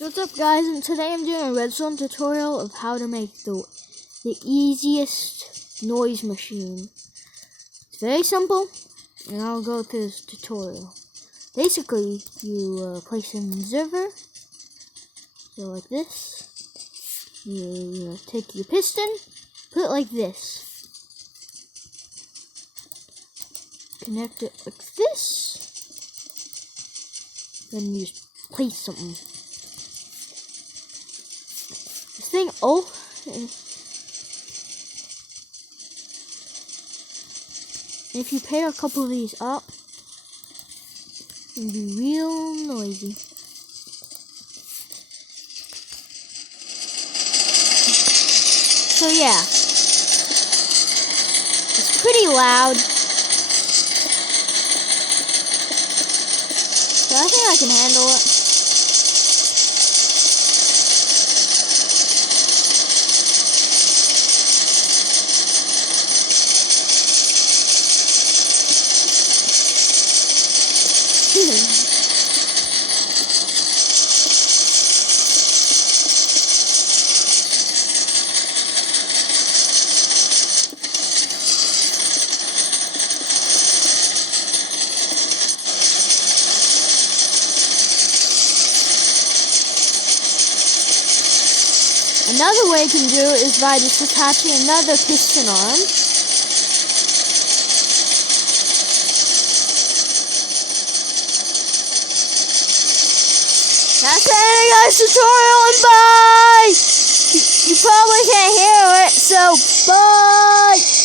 What's up, guys, and today I'm doing a Redstone tutorial of how to make the easiest noise machine. It's very simple, and I'll go through this tutorial. Basically, you place an observer, so like this. You take your piston, put it like this. Connect it like this. Then you just place something. If you pair a couple of these up, it'll be real noisy. So yeah, it's pretty loud, but I think I can handle it. Another way you can do it is by just attaching another piston arm. That's the end of this tutorial, and bye! You probably can't hear it, so bye!